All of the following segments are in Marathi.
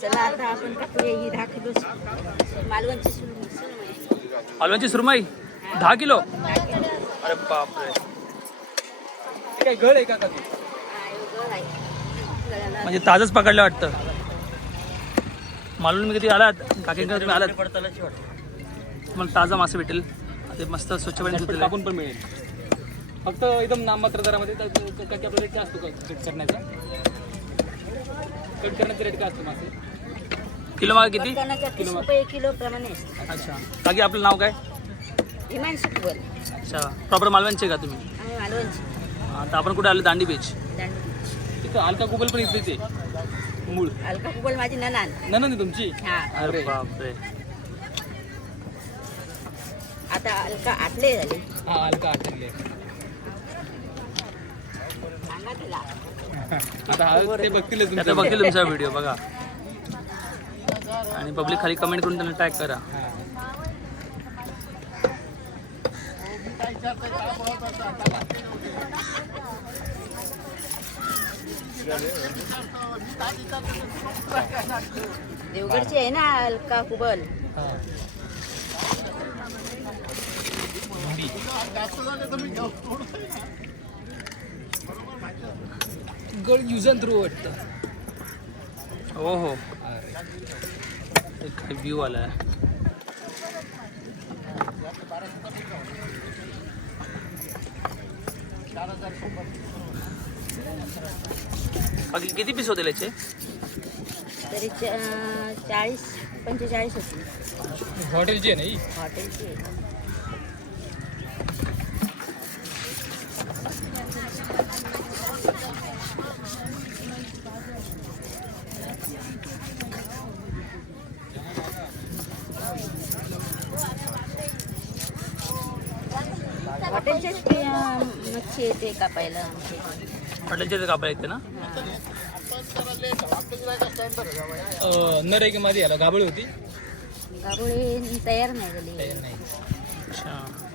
चला आता आपण टाकूया ही दहा किलो मालवणची सुरमई. सुरमई. मालवणची सुरमई? दहा किलो. अरे बापरे. हे काय गळ आहे का कधी म्हणजे ताजच पकडलं वाटतं. मालवण मी कधी आलात? काकींकडे तुम्ही आलात तुम्हाला ताजा मासे भेटेल. ते मस्त स्वच्छ पाणी. टाकून पण मिळेल. फक्त एकदम नाममात्र दरामध्ये काय असतो कट करण्याचा. कट करण्याचा रेट काय असतो मासे? किलो मागे किती? तीस रुपये किलो प्रमाणे असते. अच्छा. काकी आपलं नाव काय? हिमांशू कुबल अच्छा. प्रॉपर मालवणचे का तुम्ही? आम्ही मालवणची. आता आपण कुठे आलो? दांडी बीच दांडी तिथं अलका गुगल पण इथेच आहे. मूळ. अलका कुबल माझी ननान ननंद आहे तुमची? हा. अरे बापरे. आता अलका आटले झाले. हा अलका तिला आता हा ते आता बघतील तुमचा व्हिडिओ बघा. आणि पब्लिक खाली कमेंट करून त्यांना टॅग करा. देवगडची आहे ना अलका कुबल. गड युज अँड थ्रू वाटतं. हो हो. एक व्ह्यू आला आहे बाकी किती पीस होतील याचे? तरी चा- चाळीस पंचेचाळीस होती हॉटेलची आहे ना ही? हॉटेलची आहे. हॉटेलचीच ती, मच्छी येते कापायला आमच्या इथे. हॉटेलचे कापड येते ना? नर आहे की माझी याला गाबळी होती. गाभोळी तयार नाही झाली. नाही. अच्छा.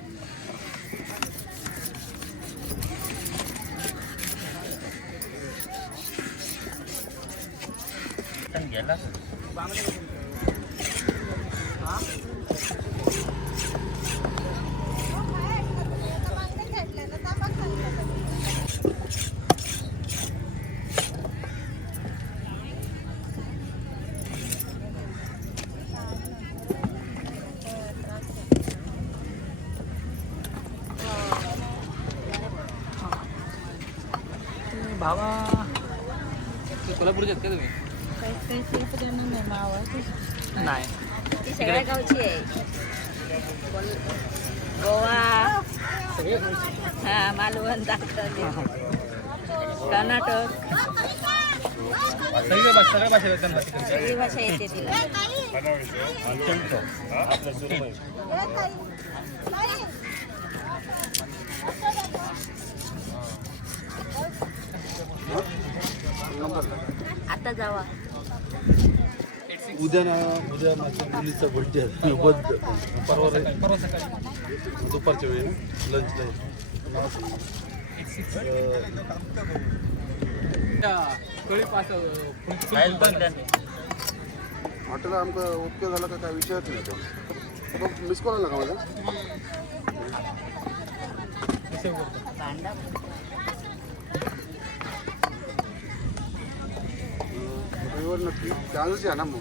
तुम्ही भावा ते कोल्हापूरचे आहेत का तुम्ही? नाही ती सगळ्या गावची आहे. गोवा हा मालवण कर्नाटक. सगळ्या भाषा. सगळी भाषा येते तिला. आता जावा. उद्या ना उद्या माझ्या मुलीचा बड्डे आहे. बद्द परवा दुपारच्या वेळी फुल- फुलताना. हॉटेल आमचं ओके झालं का काय विषयच नाही तो. मिस कॉल आला का माझा करतो. ना मग.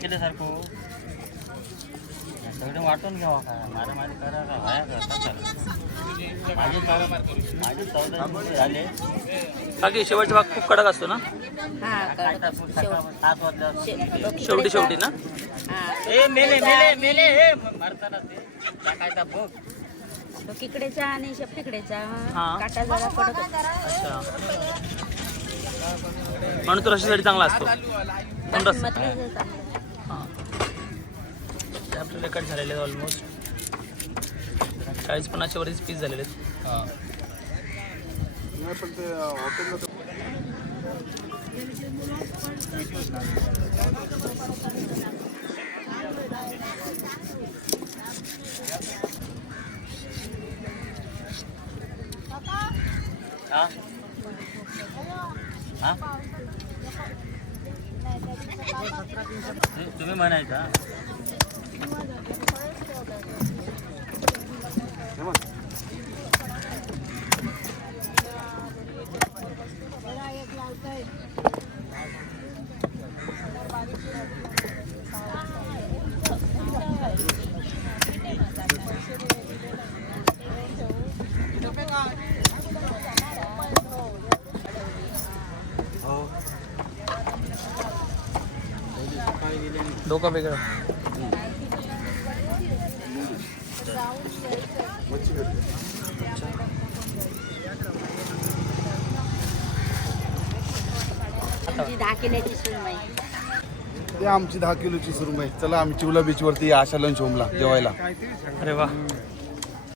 केल्यासारखं सगळं वाटून घ्यावा का? मारा मारी करा का? व्हाया का असं चालेल. माझे माझे चौदा मिनिटं झाले? बाकी शेवटचा भाग खूप कडक असतो ना? हा शेवट सात वाजता शे- शेवटी शेवटी ना? हा ए मेले मेले मेले हे मारताना ते टाकायचा बघ तो किकडेचा आणि शेपटिकडेचा हा. काटा जरा कडक असतो. अच्छा म्हणून तो रशासाठी चांगला असतो पण रस. हां ते कट झालेले आहेत ऑलमोस्ट चाळीस पन्नासच्या वरतीच पीस झालेले आहेत हा. नाही पण ते हॉटेलला तुम्ही म्हणायचा. डोकं वेगळं. मच्छी भेटते आमची दहा किलोची सुरमई. ते आमची दहा किलोची सुरमई. चला आम्ही चिवला बीचवरती आशा लंच होमला जेवायला. अरे वा.